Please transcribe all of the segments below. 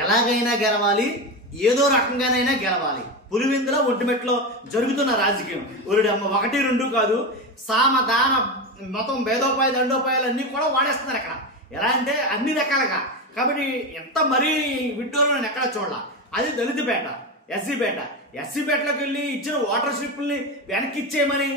ఎలాగైనా గెలవాలి, ఏదో రకంగానైనా గెలవాలి. పులివెందుల ఒంటిమెట్లో జరుగుతున్న రాజకీయం ఒరుడమ్మ 1, 2 కాదు, సామ దాన మొత్తం భేదోపాయ దండోపాయాలు అన్నీ కూడా వాడేస్తున్నారు అక్కడ. ఎలా అంటే అన్ని రకాలుగా. కాబట్టి ఎంత మరీ విడ్డూరం నేను ఎక్కడ చూడాల. అది దళితపేట, ఎస్సీపేటలోకి వెళ్ళి ఇచ్చిన వాటర్ స్లిప్పుల్ని వెనక్కి ఇచ్చేయమని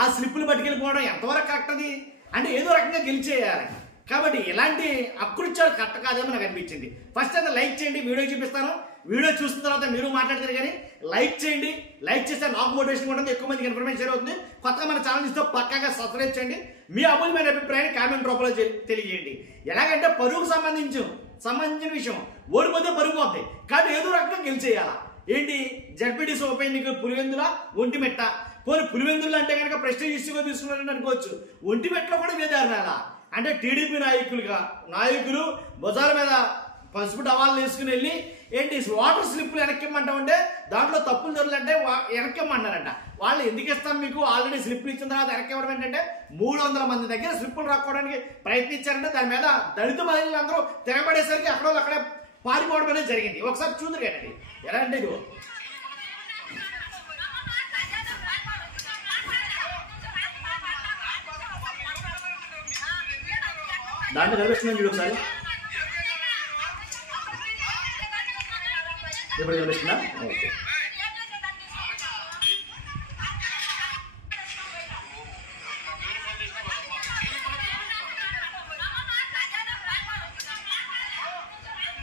ఆ స్లిప్పులు పట్టుకెళ్ళిపోవడం ఎంతవరకు కరెక్ట్ అది? అంటే ఏదో రకంగా గెలిచేయాలి. కాబట్టి ఇలాంటి అక్కుడిచ్చాడు కరెక్ట్ కాదేమో నాకు అనిపించింది. ఫస్ట్ అయితే లైక్ చేయండి, వీడియో చూపిస్తాను. వీడియో చూసిన తర్వాత మీరు మాట్లాడతారు కానీ లైక్ చేయండి. లైక్ చేస్తే నాకు మోటివేషన్ ఉంటుంది, ఎక్కువ మందికి ఇన్ఫర్మేషన్ షేర్ అవుతుంది. కొత్తగా మన ఛానల్ ఇస్తే పక్కాగా సబ్స్క్రైబ్ చేయండి. మీ అమూల్యమైన అభిప్రాయాన్ని కామెంట్ రూపంలో తెలియజేయండి. ఎలాగంటే పరుగుకు సంబంధించిన విషయం, ఓడిపోతే పరుగు పోతాయి. కాబట్టి ఏదో రకంగా గెలిచేయాలా. ఏంటి జడ్పీటీసీ ఉప ఎన్నికలు పులివెందుల, ఒంటిమెట్ట. పోనీ పులివెందులు అంటే కనుక ప్రెస్టీజ్ ఇష్యూగా తీసుకున్నారని అనుకోవచ్చు. ఒంటిమెట్టలో కూడా వేదారునాలా అంటే టీడీపీ నాయకులు భుజాల మీద పసుపు టవాళ్ళు వేసుకుని వెళ్ళి ఏంటి వాటర్ స్లిప్పులు వెనక్కిమ్మంటామంటే దాంట్లో తప్పులు దొరలంటే వెనక్కిమ్మంటారంట. వాళ్ళు ఎందుకు ఇస్తాం మీకు, ఆల్రెడీ స్లిప్పులు ఇచ్చిన తర్వాత వెనక్కివ్వడం ఏంటంటే 300 మంది దగ్గర స్లిప్పులు రాసుకోవడానికి ప్రయత్నించారంటే దాని మీద దళిత మహిళలు అందరూ తిరగబడేసరికి అక్కడే పారిపోవడం అనేది జరిగింది. ఒకసారి చూద్దరు కానీ ఎలా అంటే ఇది దాంట్లో కనిపిస్తున్నాను చూడు ఒకసారి. ఇప్పుడు కనిపిస్తుందా? ఓకే.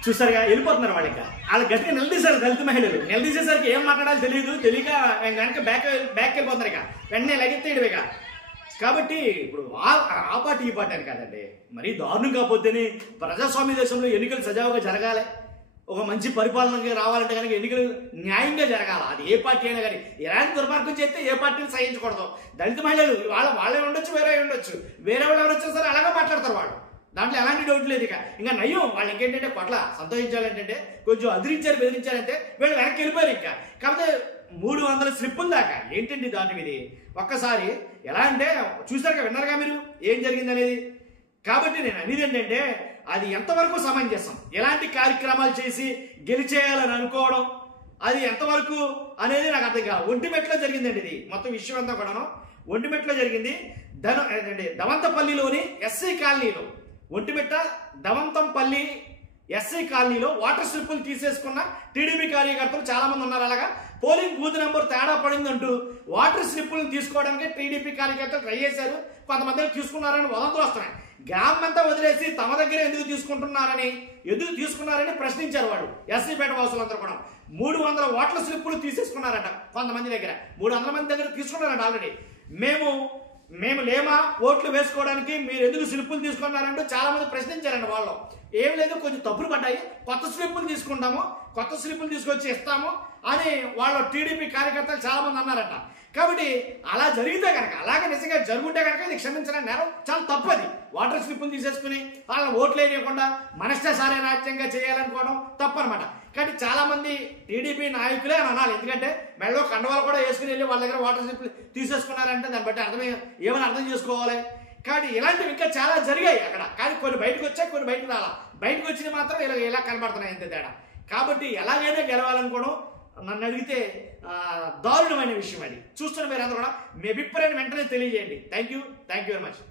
చూసారుగా వెళ్ళిపోతున్నారు వాళ్ళు. వాళ్ళ గట్టిగా నిలదీశారు దళిత మహిళలు. నిలదీసేసరికి ఏం మాట్లాడాలో తెలియక వెనక బ్యాక్ వెళ్ళిపోతున్నారు. ఇక వెంటనే లగెత్తేయడం ఇక. కాబట్టి ఇప్పుడు ఆ పార్టీ ఈ పార్టీ అని కాదండి, మరీ దారుణం. కాకపోతేనే ప్రజాస్వామ్య దేశంలో ఎన్నికలు సజావుగా జరగాలి. ఒక మంచి పరిపాలనకి రావాలంటే కనుక ఎన్నికలు న్యాయంగా జరగాలి. అది ఏ పార్టీ అయినా కానీ. ఎలాంటి దుర్మార్గం చేస్తే ఏ పార్టీని సహించకూడదు. దళిత మహిళలు వాళ్ళే ఉండొచ్చు, వేరే వాళ్ళు ఎవరు వచ్చినా సరే అలాగే మాట్లాడతారు వాళ్ళు. దాంట్లో ఎలాంటి డౌట్ లేదు. ఇంకా నయ్యం వాళ్ళు ఇంకేంటంటే కొట్ల సంతోషించాలంటే కొంచెం అదిరించారు, బెదిరించారంటే వీళ్ళు వెనక్కి వెళ్ళిపోయారు. ఇంకా కాకపోతే 300 స్లిప్పుల దాకా ఏంటండి దాని మీద. ఒక్కసారి ఎలా అంటే చూసారుగా, విన్నారుగా మీరు ఏం జరిగింది అనేది. కాబట్టి నేను అనేది ఏంటంటే అది ఎంతవరకు సమంజసం, ఎలాంటి కార్యక్రమాలు చేసి గెలిచేయాలని అనుకోవడం అది ఎంతవరకు అనేది నాకు అర్థం కాదు. ఒంటిమెట్లో జరిగిందండి ఇది మొత్తం విషయం అంతా కూడాను. ఒంటిమెట్లో జరిగింది. దవంతపల్లిలోని ఎస్సీ కాలనీలో, ఒంటిమెట్ట దవంతంపల్లి ఎస్సీ కాలనీలో వాటర్ స్లిప్పులు తీసేసుకున్న టీడీపీ కార్యకర్తలు చాలా మంది ఉన్నారు. అలాగా పోలింగ్ బూత్ నెంబర్ తేడా పడిందంటూ వాటర్ స్లిప్పులను తీసుకోవడానికి టీడీపీ కార్యకర్తలు ట్రై చేశారు. కొంతమంది తీసుకున్నారని వదంతులు వస్తున్నాయి. గ్రామం అంతా వదిలేసి తమ దగ్గర ఎందుకు తీసుకున్నారని ప్రశ్నించారు వాళ్ళు. ఎస్సీపేట వాసులందరూ కూడా 300 వాటర్ స్లిప్పులు తీసేసుకున్నారట. కొంతమంది దగ్గర 300 మంది దగ్గర తీసుకున్నారట ఆల్రెడీ. మేము లేమా ఓట్లు వేసుకోవడానికి, మీరు ఎందుకు స్లిప్పులు తీసుకున్నారంటూ చాలా మంది ప్రశ్నించారండి. వాళ్ళు ఏం లేదు, కొంచెం తప్పులు పడ్డాయి, కొత్త స్లిప్పులు తీసుకుంటాము, కొత్త స్లిప్పులు తీసుకొచ్చి ఇస్తాము అని వాళ్ళ టీడీపీ కార్యకర్తలు చాలా మంది అన్నారట. కాబట్టి అలా జరిగితే కనుక, అలాగే నిజంగా జరుగుంటే కనుక ఇది క్షమించడానికి నేరం, చాలా తప్పది. వాటర్ స్లిప్పులు తీసేసుకుని వాళ్ళని ఓట్లు వేయకుండా మనష్టాసారే రాజ్యంగా చేయాలనుకోవడం తప్పనమాట. కానీ చాలా మంది టీడీపీ నాయకులే అని అనాలి. ఎందుకంటే మెడలో కండవాళ్ళు కూడా వేసుకుని వెళ్ళి వాళ్ళ దగ్గర వాటర్ స్లిప్పులు తీసేసుకున్నారంటే దాన్ని బట్టి ఏమైనా అర్థం చేసుకోవాలి. కాబట్టి ఇలాంటివి ఇంకా చాలా జరిగాయి అక్కడ. కానీ కొన్ని బయటకు వచ్చాయి, కొన్ని బయటకు రాలా. బయటకు వచ్చిన మాత్రం ఇలా కనబడుతున్నాయి అంతే తేడా. కాబట్టి ఎలాగైనా గెలవాలనుకోవడం నన్ను అడిగితే దారుణమైన విషయం అది. చూస్తున్న మీరు అందరూ కూడా మీ అభిప్రాయాన్ని వెంటనే తెలియజేయండి. Thank you very much.